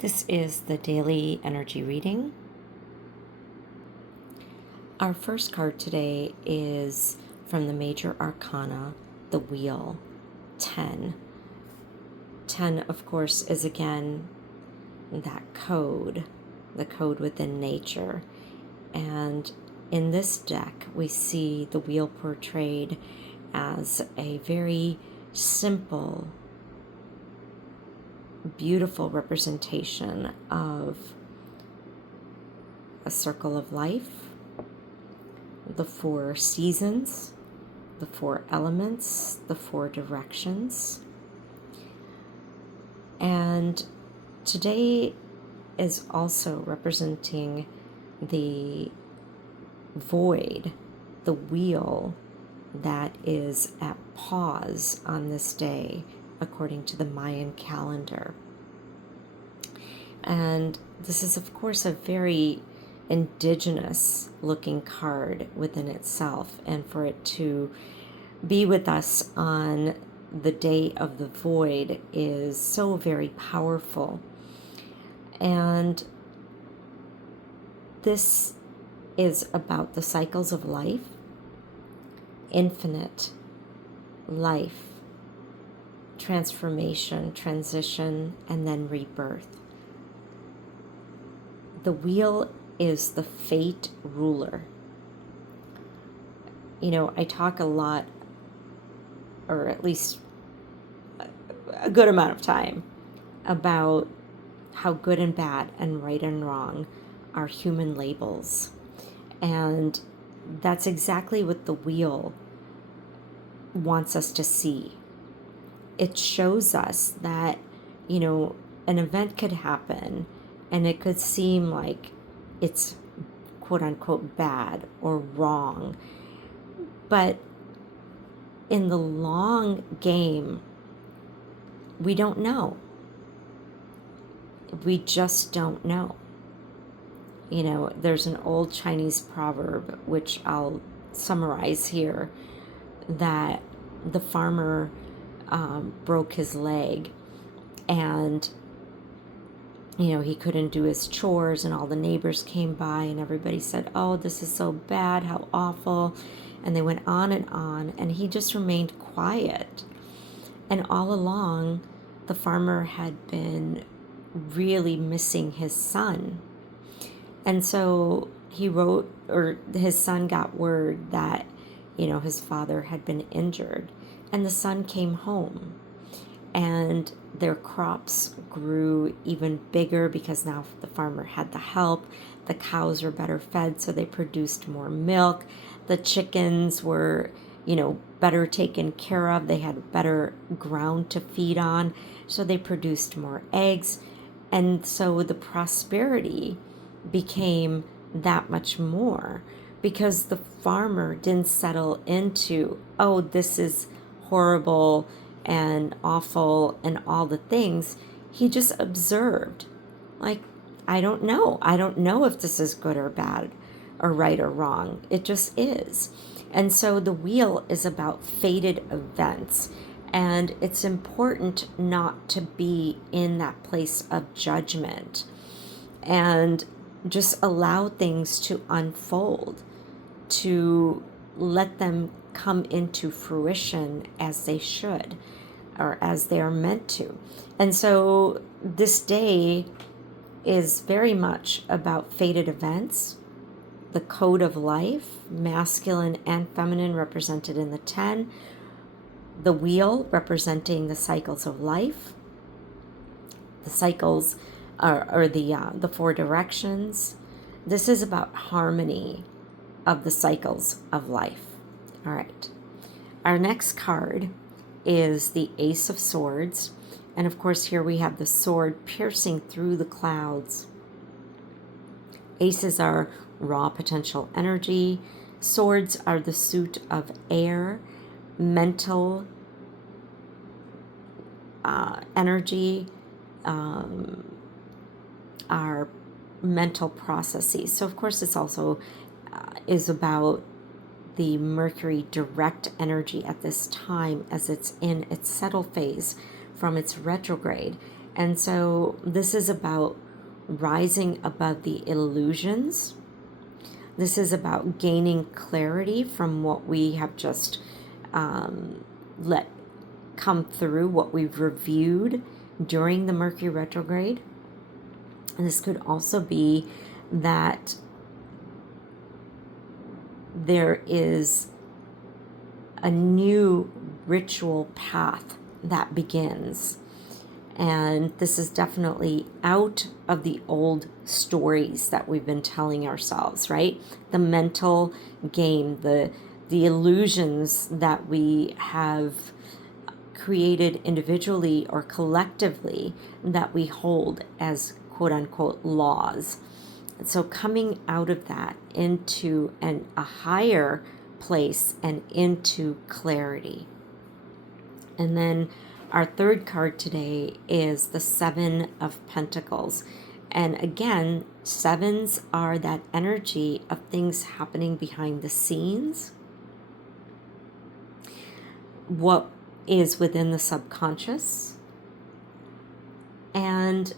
This is the daily energy reading. Our first card today is from the Major Arcana, the Wheel, 10. 10, of course, is again that code, the code within nature. And in this deck, we see the wheel portrayed as a very simple, beautiful representation of a circle of life, the 4 seasons, the 4 elements, the 4 directions. And today is also representing the void, the wheel that is at pause on this day, according to the Mayan calendar. And this is, of course, a very indigenous looking card within itself, and for it to be with us on the day of the void is so very powerful. And this is about the cycles of life, infinite life, transformation, transition, and then rebirth. The wheel is the fate ruler. You know, I talk a lot, or at least a good amount of time, about how good and bad and right and wrong are human labels. And that's exactly what the wheel wants us to see. It shows us that, you know, an event could happen and it could seem like it's quote unquote bad or wrong. But in the long game, we don't know. We just don't know. You know, there's an old Chinese proverb, which I'll summarize here, that the farmer broke his leg and, you know, he couldn't do his chores, and all the neighbors came by and everybody said, "Oh, this is so bad, how awful." And they went on, and he just remained quiet. And all along, the farmer had been really missing his son. And so he wrote, or his son got word that, you know, his father had been injured. And the son came home. And their crops grew even bigger because now the farmer had the help. The cows were better fed, so they produced more milk. The chickens were, you know, better taken care of. They had better ground to feed on, so they produced more eggs. And so the prosperity became that much more because the farmer didn't settle into, oh, this is horrible and awful and all the things. He just observed, like, I don't know if this is good or bad or right or wrong. It just is. And so the wheel is about fated events, and it's important not to be in that place of judgment and just allow things to unfold, to let them come into fruition as they should, or as they are meant to. And so this day is very much about fated events, the code of life, masculine and feminine represented in the 10, the wheel representing the cycles of life, the cycles or the 4 directions. This is about harmony of the cycles of life. All right. Our next card is the Ace of Swords. And of course, here we have the sword piercing through the clouds. Aces are raw potential energy. Swords are the suit of air, mental energy, our mental processes. So, of course, it's also is about the Mercury direct energy at this time as it's in its settle phase from its retrograde. And so this is about rising above the illusions. This is about gaining clarity from what we have just let come through, what we've reviewed during the Mercury retrograde. And this could also be that there is a new ritual path that begins. And this is definitely out of the old stories that we've been telling ourselves, right? The mental game, the illusions that we have created individually or collectively that we hold as quote unquote laws. And so coming out of that into a higher place and into clarity. And then our third card today is the Seven of Pentacles. And again, sevens are that energy of things happening behind the scenes, what is within the subconscious. And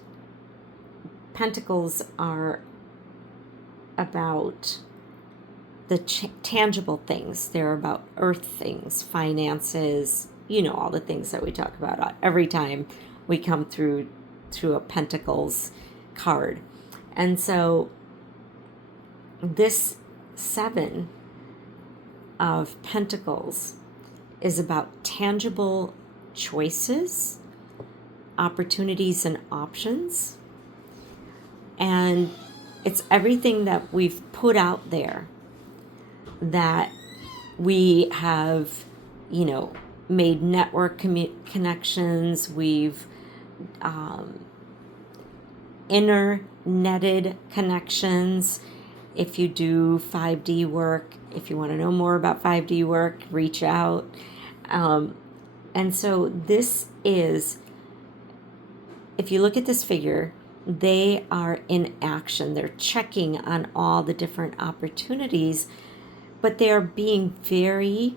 Pentacles are about the tangible things. They're about earth things, finances, all the things that we talk about every time we come through a Pentacles card. And so this Seven of Pentacles is about tangible choices, opportunities, and options. And it's everything that we've put out there that we have, made network connections. We've interneted connections. If you do 5D work, if you want to know more about 5D work, reach out. And so this is, if you look at this figure, they are in action. They're checking on all the different opportunities, but they are being very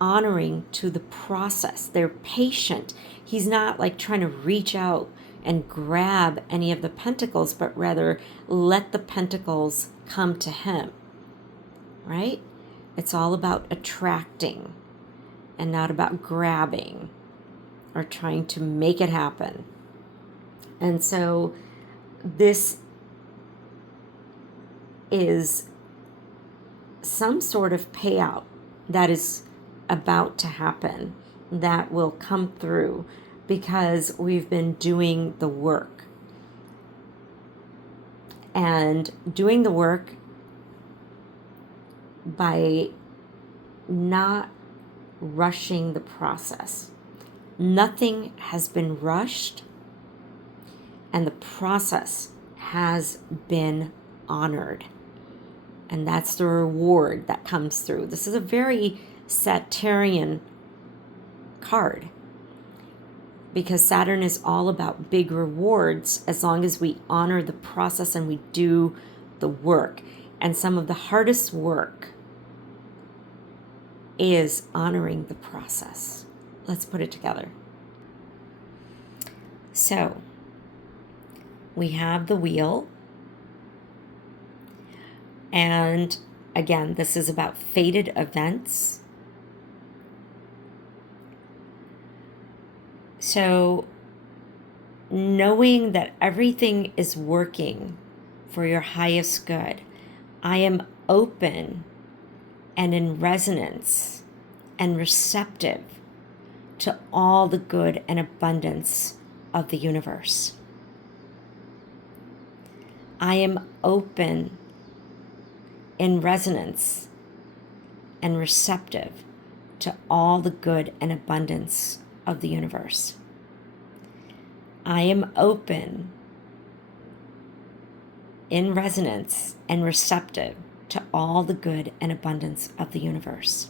honoring to the process. They're patient. He's not like trying to reach out and grab any of the pentacles, but rather let the pentacles come to him, right? It's all about attracting and not about grabbing or trying to make it happen. And so this is some sort of payout that is about to happen, that will come through because we've been doing the work. And doing the work by not rushing the process. Nothing has been rushed, and the process has been honored. And that's the reward that comes through. This is a very Saturnian card, because Saturn is all about big rewards as long as we honor the process and we do the work. And some of the hardest work is honoring the process. Let's put it together. So we have the wheel. And again, this is about fated events. So knowing that everything is working for your highest good, I am open and in resonance and receptive to all the good and abundance of the universe. I am open in resonance and receptive to all the good and abundance of the universe. I am open in resonance and receptive to all the good and abundance of the universe.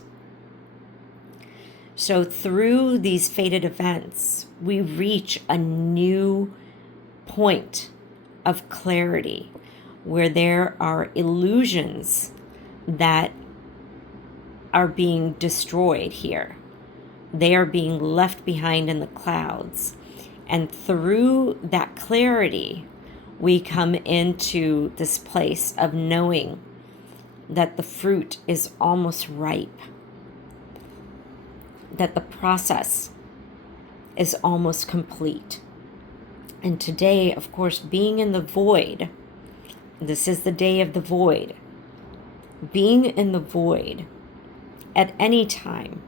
So through these fated events, we reach a new point of clarity where there are illusions that are being destroyed here. They are being left behind in the clouds. And through that clarity, we come into this place of knowing that the fruit is almost ripe, that the process is almost complete. And today, of course, being in the void, this is the day of the void. Being in the void at any time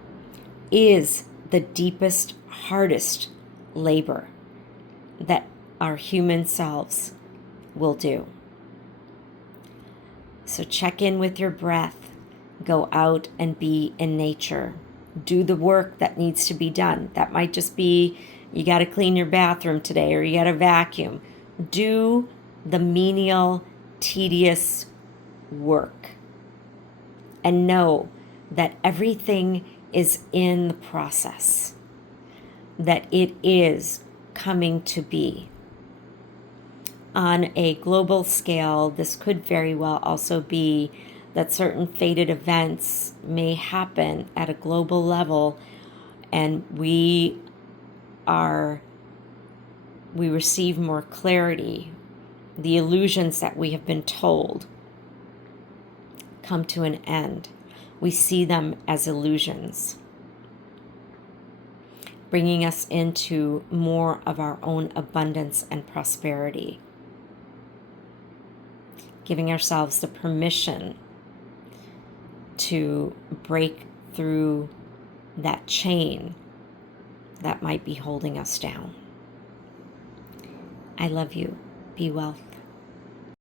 is the deepest, hardest labor that our human selves will do. So check in with your breath. Go out and be in nature. Do the work that needs to be done. That might just be you got to clean your bathroom today, or you got to vacuum. Do the menial, tedious work. And know that everything is in the process, that it is coming to be. On a global scale, this could very well also be that certain fated events may happen at a global level, and we receive more clarity. The illusions that we have been told come to an end. We see them as illusions, bringing us into more of our own abundance and prosperity, giving ourselves the permission to break through that chain that might be holding us down. I love you. Be well.